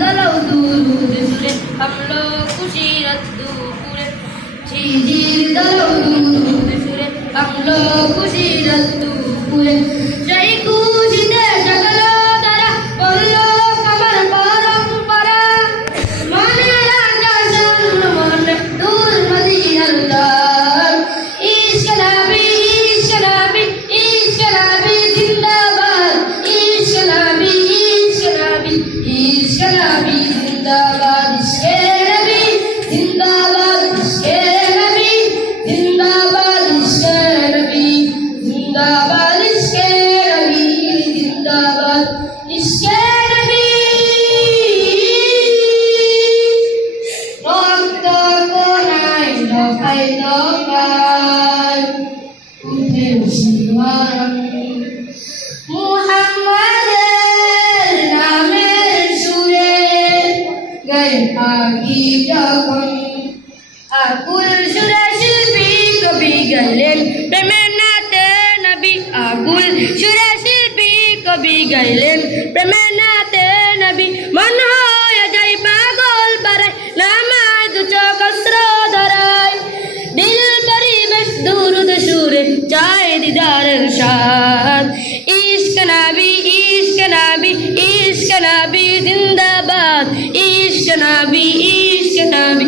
दलाओ दूर सुरे हम लोग खुशी रद्दू पूरे झीझीर दलाओ दूर सुरे हम लोग खुशी रद्दू पूरे जय खुशीते जगलो तारा बोलो कमर परंपरा मने आकाशन मने दूर मदीनार दार इश्क नबी जिंदाबाद इश्क नबी जिंदाबाद इश्क नबी जिंदाबाद इश्क नबी जिंदाबाद इश्क नबी जिंदाबाद इश्क नबी जिंदाबाद इश्क नबी রক্ত কোনায় দফায় দফায় উঠে শিহরণ মুহাম্মাদের নামের সুরে গায়ে পাখি যখন আকুল সুরে শিল্পী কবি গাইলেন প্রেমের নাতে নবী আকুল সুরে শিল্পী কবি গাইলেন প্রেমের নাতে নবী মন হয়ে যায় পাগল পারে নামায় দু চোখ অস্ত্র ধরায় দিল পরিবেশ দুরুদ সুরে চায় দিদারের স্বাদ ইশ্ক নবী জিন্দাবাদ ইশ্ক নবী জিন্দাবাদ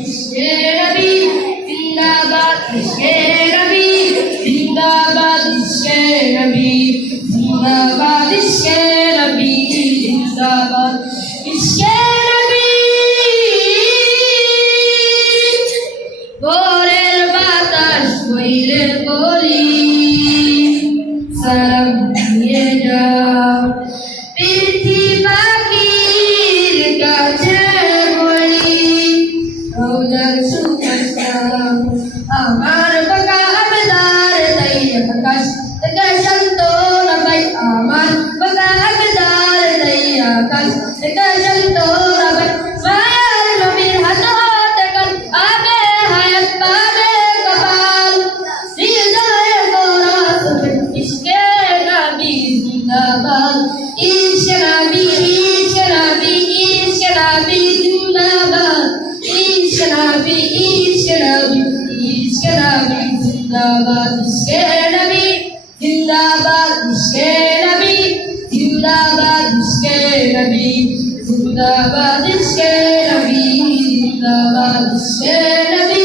ইশ্কে নবী জিন্দাবাদ ইশ্কে নবী জিন্দাবাদ ইশ্কে নবী জিন্দাবাদ ইশ্কে নবী জিন্দাবাদ ইশ্কে নবী ভোরের বাতাস বইলে বলি সালাম দিয়ে যাও পৃথিবী পাখির কাছে বলি রোজার সুপারস্টার আমার বাঁকা আবেদার তাই আকাশ থেকে সান্ত্বনা পাই আমার বাঁকা আবেদার তাই আকাশ থেকে সান্ত্বনা পাই মায়ার নবীর হাত হতে কাল আগে হায়াত পাবে কপাল হৃদয়ে করা ইশকে নবী জিন্দাবাদ ইশকে নবী জিন্দাবাদ ইশকে নবী জিন্দাবাদ ইশকে নবী জিন্দাবাদ ইশকে নবী জিন্দাবাদ ইশকে নবী জিন্দাবাদ ইশকে নবী জিন্দাবাদ ইশকে নবী